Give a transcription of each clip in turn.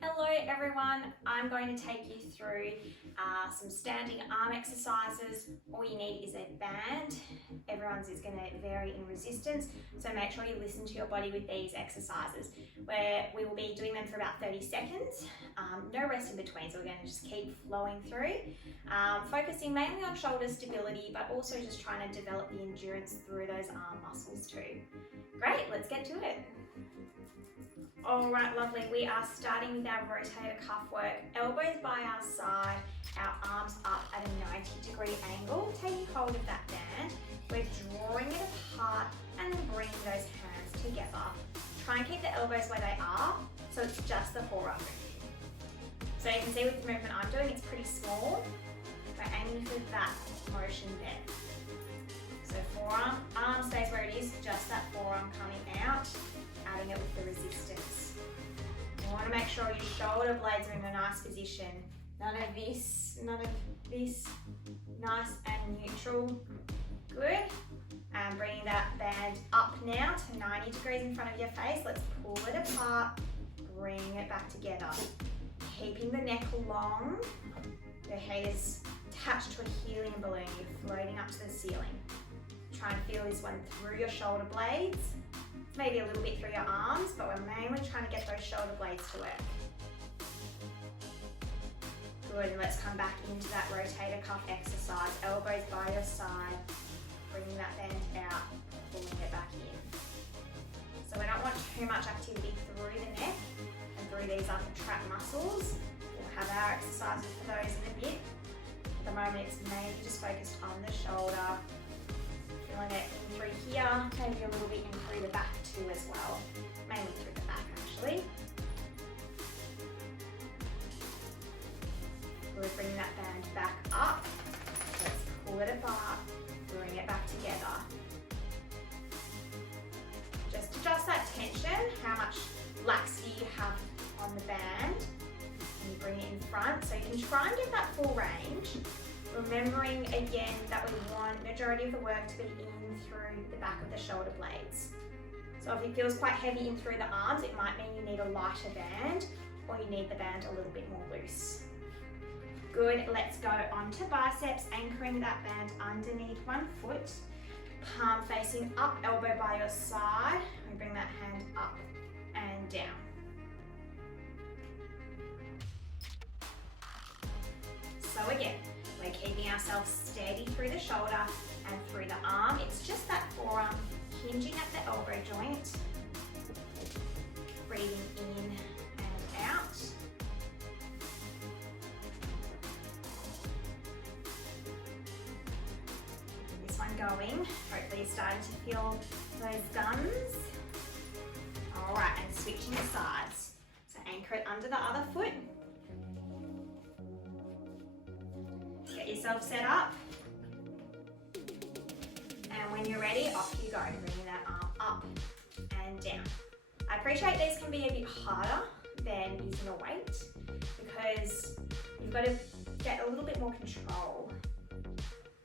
Hello everyone, I'm going to take you through some standing arm exercises. All you need is a band. Everyone's is going to vary in resistance, so make sure you listen to your body with these exercises, where we will be doing them for about 30 seconds. No rest in between, so we're going to just keep flowing through, focusing mainly on shoulder stability, but also just trying to develop the endurance through those arm muscles too. Great, let's get to it. All right, lovely. We are starting with our rotator cuff work. Elbows by our side, our arms up at a 90-degree angle, taking hold of that band. We're drawing it apart and then bringing those hands together. Try and keep the elbows where they are, so it's just the forearm moving. So you can see with the movement I'm doing, it's pretty small. We're aiming for that motion there. So forearm, arm stays where it is, just that forearm coming out, adding it with the resistance. You want to make sure your shoulder blades are in a nice position. None of this, nice and neutral. Good. And bringing that band up now to 90 degrees in front of your face. Let's pull it apart, bring it back together. Keeping the neck long. Your head is attached to a helium balloon. You're floating up to the ceiling. Try and feel this one through your shoulder blades, maybe a little bit through your arms, but we're mainly trying to get those shoulder blades to work. Good, and let's come back into that rotator cuff exercise. Elbows by your side, bringing that band out, pulling it back in. So we don't want too much activity through the neck and through these other trapped muscles. We'll have our exercises for those in a bit. At the moment, it's mainly just focused on the shoulder. Feeling it in through here, maybe a little bit in through the back too as well. Mainly through the back actually. We're bringing that band back up. Let's pull it apart, bring it back together. Just adjust that tension, how much laxity you have on the band. And you bring it in front, so you can try and get that full range. Remembering again that we want majority of the work to be in through the back of the shoulder blades. So if it feels quite heavy in through the arms, it might mean you need a lighter band or you need the band a little bit more loose. Good, let's go on to biceps, anchoring that band underneath one foot, palm facing up, elbow by your side, and bring that hand up and down. So again, we're keeping ourselves steady through the shoulder and through the arm. It's just that forearm hinging at the elbow joint. Breathing in and out. Keeping this one going. Hopefully you're starting to feel those guns. All right, and switching sides. So anchor it under the other foot. Get yourself set up, and when you're ready, off you go, bringing that arm up and down. I appreciate these can be a bit harder than using a weight because you've got to get a little bit more control.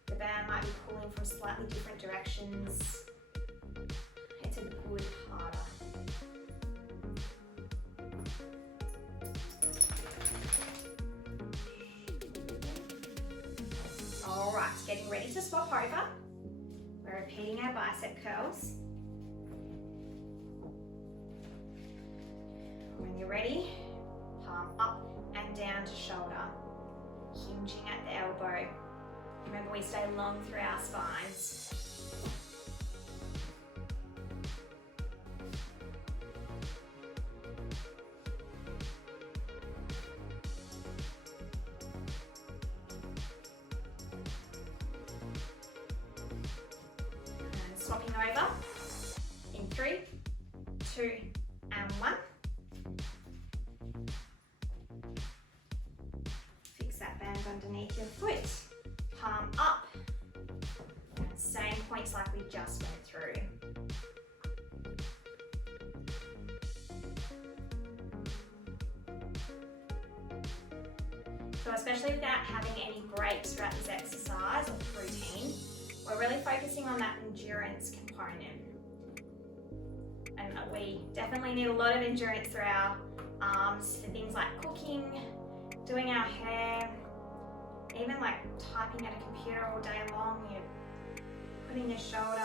The band might be pulling from slightly different directions. It's a good harder. All right, getting ready to swap over. We're repeating our bicep curls. When you're ready, palm up and down to shoulder, hinging at the elbow. Remember, we stay long through our spines. Swapping over in 3, 2, and 1. Fix that band underneath your foot. Palm up. And same points like we just went through. So especially without having any breaks throughout this exercise or routine, we're really focusing on that endurance component. And we definitely need a lot of endurance through our arms for things like cooking, doing our hair, even like typing at a computer all day long. You're putting your shoulder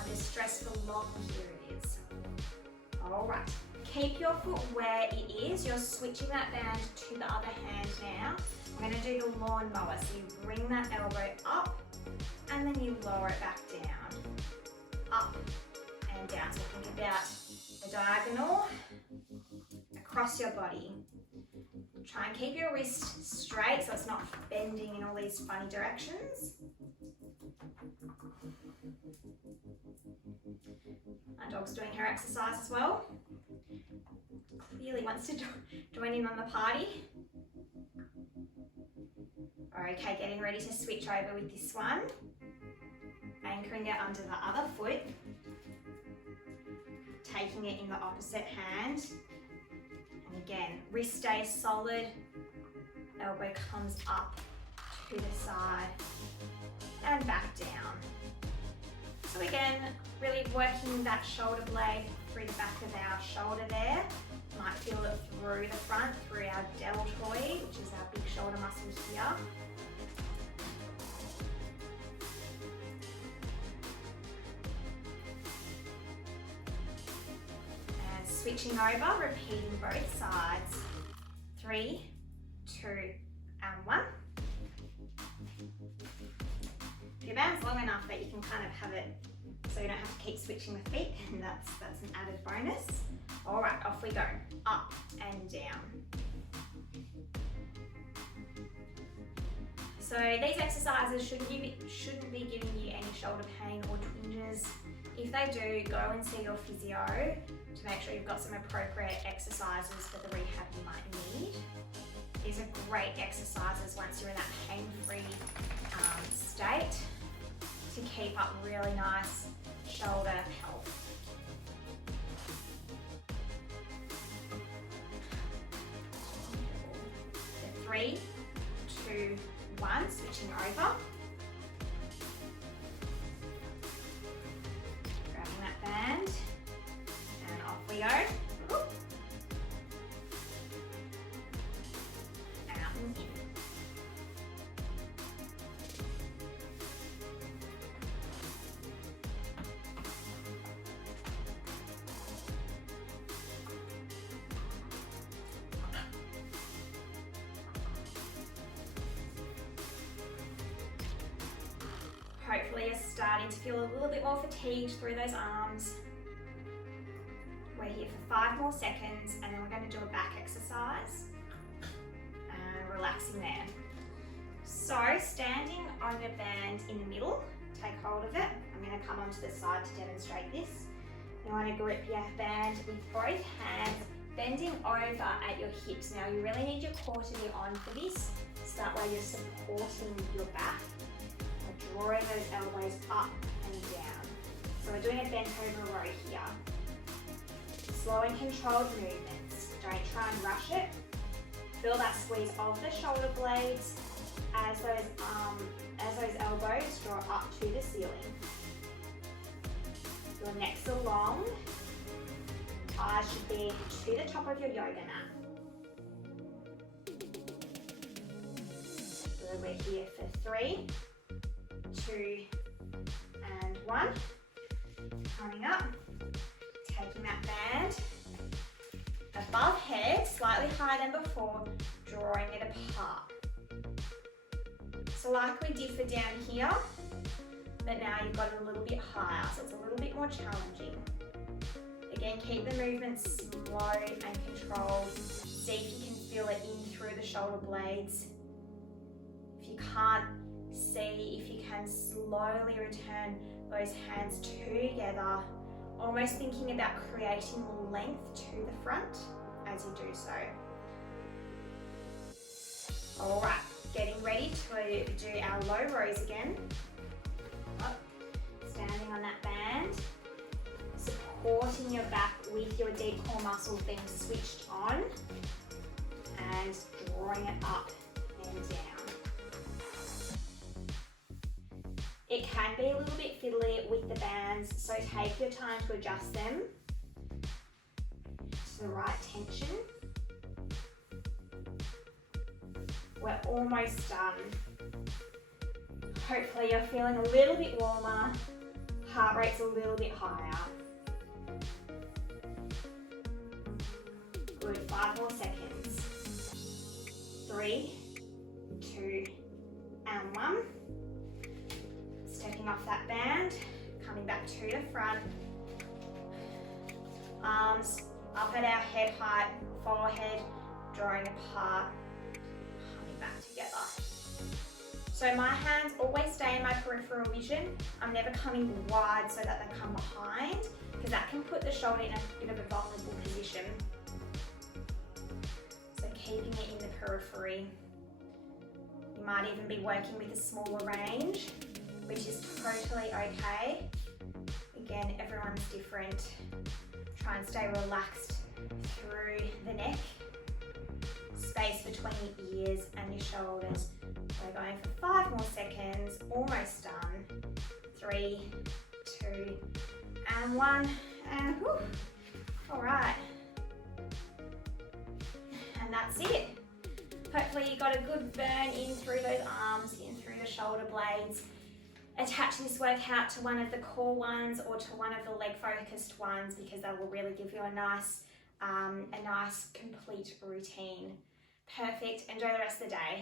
under stress for long periods. All right, keep your foot where it is. You're switching that band to the other hand now. I'm going to do the lawnmower. So you bring that elbow up and then you lower it back down, up and down. So think about the diagonal across your body. Try and keep your wrist straight so it's not bending in all these funny directions. My dog's doing her exercise as well. Clearly wants to join in on the party. Okay, getting ready to switch over with this one. Anchoring it under the other foot. Taking it in the opposite hand. And again, wrist stays solid. Elbow comes up to the side and back down. So again, really working that shoulder blade through the back of our shoulder there. Might feel it through the front, through our deltoid, which is our big shoulder muscle here. And switching over, repeating both sides. 3, 2, and 1. Your band's long enough that you can kind of have it so you don't have to keep switching the feet, and that's an added bonus. All right, off we go, up and down. So these exercises shouldn't be giving you any shoulder pain or twinges. If they do, go and see your physio to make sure you've got some appropriate exercises for the rehab you might need. These are great exercises once you're in that pain-free state to keep up really nice shoulder health. 3, 2, 1, switching over. Grabbing that band and off we go. Out and in. Hopefully you're starting to feel a little bit more fatigued through those arms. We're here for 5 more seconds and then we're going to do a back exercise. And relaxing there. So standing on your band in the middle, take hold of it. I'm going to come onto the side to demonstrate this. You want to grip your band with both hands, bending over at your hips. Now you really need your core to be on for this, so that way you're supporting your back. Drawing those elbows up and down. So we're doing a bent over row here. Slow and controlled movements. Don't try and rush it. Feel that squeeze of the shoulder blades as those elbows draw up to the ceiling. Your necks are long. Eyes should be to the top of your yoga mat. So we're here for 3, 2, and 1. Coming up, taking that band above head, slightly higher than before, drawing it apart. So like we did for down here, but now you've got it a little bit higher, so it's a little bit more challenging. Again, keep the movement slow and controlled. See if you can feel it in through the shoulder blades. If you can't, see if you can slowly return those hands together, almost thinking about creating length to the front as you do so. All right, getting ready to do our low rows again. Up, standing on that band, supporting your back with your deep core muscles being switched on and drawing it up and down. It can be a little bit fiddly with the bands, so take your time to adjust them. the right tension. We're almost done. Hopefully you're feeling a little bit warmer, heart rate's a little bit higher. Good, 5 more seconds. 3, 2, and 1. Stepping off that band, coming back to the front. Arms up at our head height, forehead drawing apart, coming back together. So my hands always stay in my peripheral vision. I'm never coming wide so that they come behind, because that can put the shoulder in a bit of a vulnerable position. So keeping it in the periphery. You might even be working with a smaller range, which is totally okay. Again, everyone's different. Try and stay relaxed through the neck. Space between your ears and your shoulders. We're going for 5 more seconds, almost done. 3, 2, and 1, and whew. All right. And that's it. Hopefully you got a good burn in through those arms, in through the shoulder blades. Attach this workout to one of the core ones or to one of the leg focused ones, because that will really give you a nice complete routine. Perfect. Enjoy the rest of the day.